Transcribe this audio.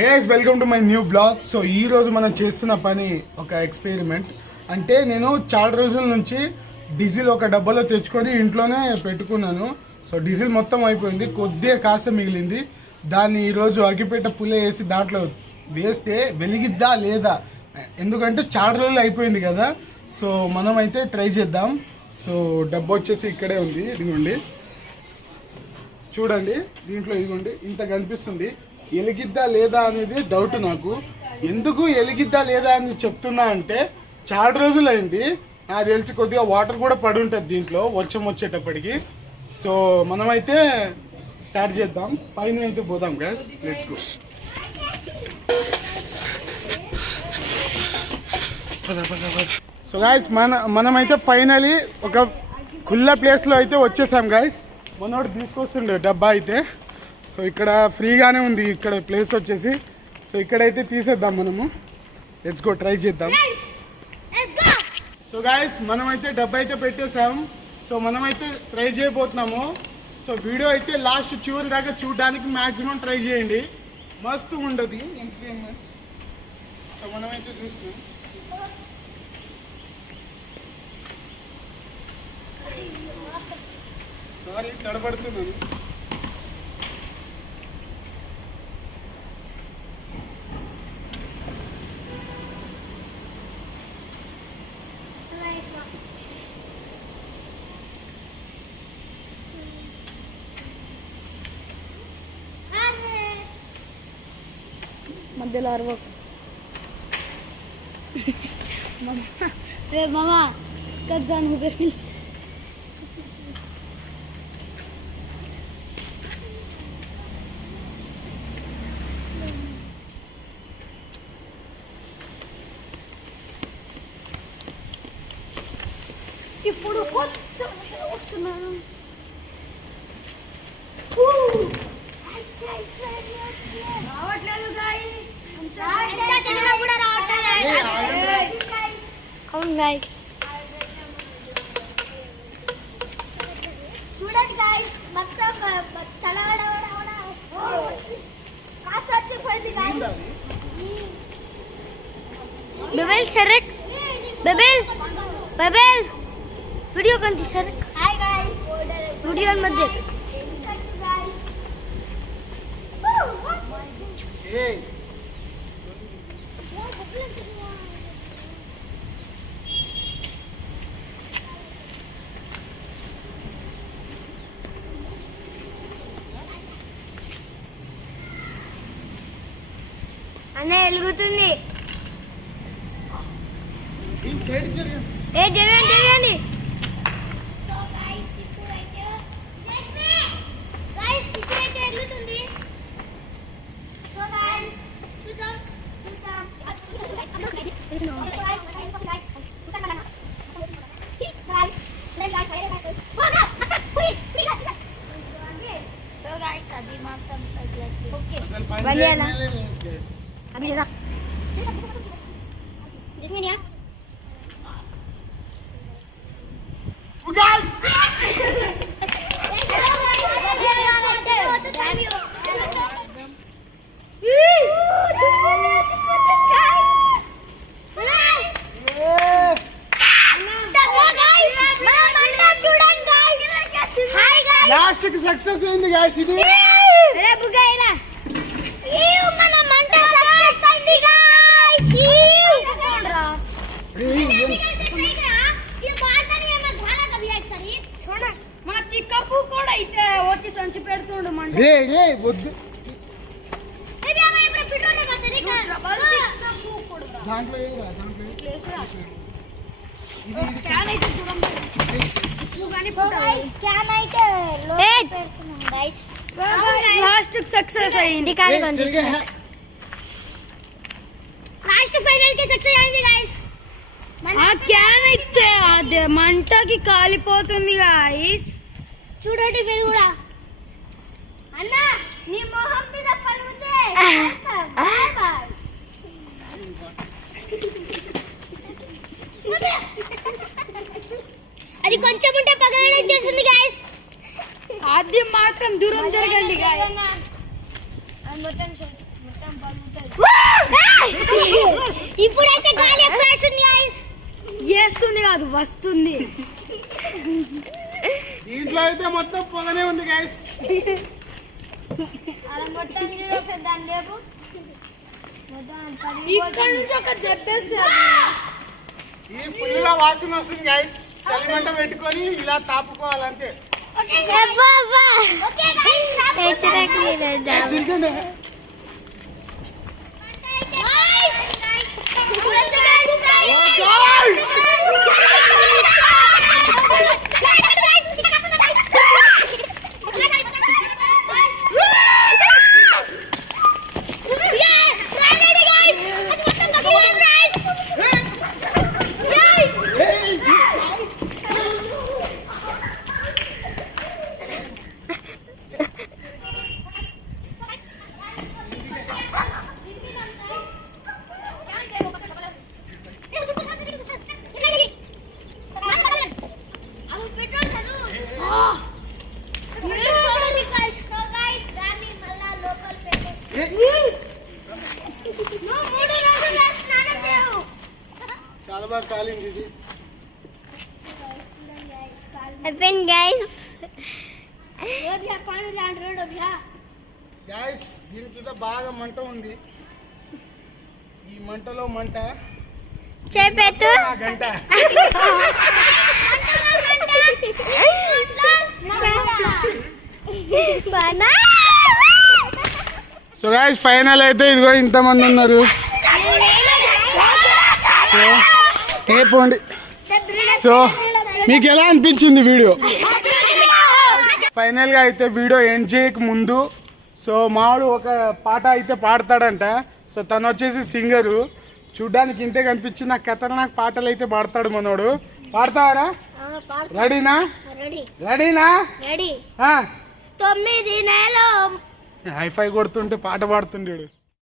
Guys welcome to my new blog. So ఈ రోజు మనం చేస్తున్న పని ఒక ఎక్స్పెరిమెంట్. అంటే నేను చాలా రోజుల నుంచి డీజిల్ ఒక డబ్బాలో తెచ్చుకొని ఇంట్లోనే పెట్టుకున్నాను. సో డీజిల్ మొత్తం అయిపోయింది, కొద్దిగా కాస్త మిగిలింది. దాన్ని ఈరోజు అగ్గిపెట్ట పుల్ల వేసి దాంట్లో వేస్తే వెలిగిద్దా లేదా, ఎందుకంటే చాలా రోజులు అయిపోయింది కదా. సో మనం అయితే ట్రై చేద్దాం. సో డబ్బా వచ్చేసి ఇక్కడే ఉంది, ఇదిగోండి చూడండి. దీంట్లో ఇదిగోండి ఇంత కనిపిస్తుంది. ఎలిగిద్దా లేదా అనేది డౌట్ నాకు. ఎందుకు ఎలిగిద్దా లేదా అని చెప్తున్నా అంటే చాలా రోజులు అయింది, నాకు తెలిసి కొద్దిగా వాటర్ కూడా పడి ఉంటుంది దీంట్లో వర్షం వచ్చేటప్పటికి. సో మనమైతే స్టార్ట్ చేద్దాం, పైన అయితే పోదాం guys, let's go. So guys మనమైతే ఫైనలీ ఒక ఖుల్లా ప్లేస్లో అయితే వచ్చేసాం గైస్. మనోడు తీసుకొస్తుండే డబ్బా అయితే. సో ఇక్కడ ఫ్రీగానే ఉంది ఇక్కడ ప్లేస్ వచ్చేసి. సో ఇక్కడైతే తీసేద్దాం మనము, లెట్స్ గో ట్రై చేద్దాం. సో గైస్ మనమైతే డబ్బా అయితే పెట్టేసాం. సో మనమైతే ట్రై చేయబోతున్నాము. సో వీడియో అయితే లాస్ట్ చివరి దాకా చూడడానికి మ్యాక్సిమం ట్రై చేయండి, మస్తు ఉండదు ఎంటర్టైన్మెంట్. సో మనమైతే చూస్తున్నాం. సారీ తడబడుతున్నాను. మధ్యలో అరవ మామా కద్దాను. ఇప్పుడు వస్తున్నాను. అవును గాయస్, చూడండి గాయస్, మొత్తం కాస్త వచ్చిపోయింది గాయస్. బెబెల్ సరక్, బెబెల్ బెబెల్ వీడియో కంటి సరక్. హాయ్ గాయస్, వీడియో మధ్య అన్న వెలుగుతుంది. ఏ జరగండి జరగండి. లాస్ట్ కి సక్సెస్ అయింది గాయ్స్. ఇది వచ్చి సంచి పెడుతుండు మంట. లాస్ట్ సక్సెస్ అయింది. లాస్ట్ ఫైనల్ కి సక్సెస్ అయింది గాయ్స్. ఆ క్యాన్ అయితే అదే మంటకి కాలిపోతుంది గాయ్స్. చూడండి మీరు కూడా. అన్న నీ మొహం మీద పలుకుతే అది కొంచెం ఉంటే పగలడం చేస్తుంది గాయ్స్. అది మాత్రం దూరం జరగండి గాయ్స్. మొత్తం ఇప్పుడైతే గాలి ఎక్కువ వేస్తుంది guys. చేస్తుంది కాదు వస్తుంది. దీంట్లో అయితే మొత్తం పొగనే ఉంది గైస్. అలా మొత్తం నీళ్ళు వస్తుంది దాని లేపు ఇక్కడ నుంచి ఒక దెబ్బేస్తారు. ఈ ఫుల్గా వాసన వస్తుంది గైస్. చలిమంట పెట్టుకొని ఇలా తాపుకోవాలంటే. చిరికిందే. చాలా బాగా కాలింది ఇది. గైస్ దీనికి బాగా మంట ఉంది. ఈ మంటలో మంట చేపెట్టు నా గంట. సో గైస్ ఫైనల్ అయితే ఇదిగో ఇంతమంది ఉన్నారు. సో పోండి. సో మీకు ఎలా అనిపించింది వీడియో? ఫైనల్గా అయితే వీడియో ఎండ్ చేయక ముందు సో మావాడు ఒక పాట అయితే పాడతాడంట. సో తను వచ్చేసి సింగరు. చూడ్డానికి ఇంతే కనిపించింది. నాకు ఖతర్నాక్ పాటలు అయితే పాడతాడు మనోడు. పాడతావారా? రెడీనా? రెడీనా? 9 నెలలు హైఫై కొడుతుంటే పాట పాడుతుండేడు.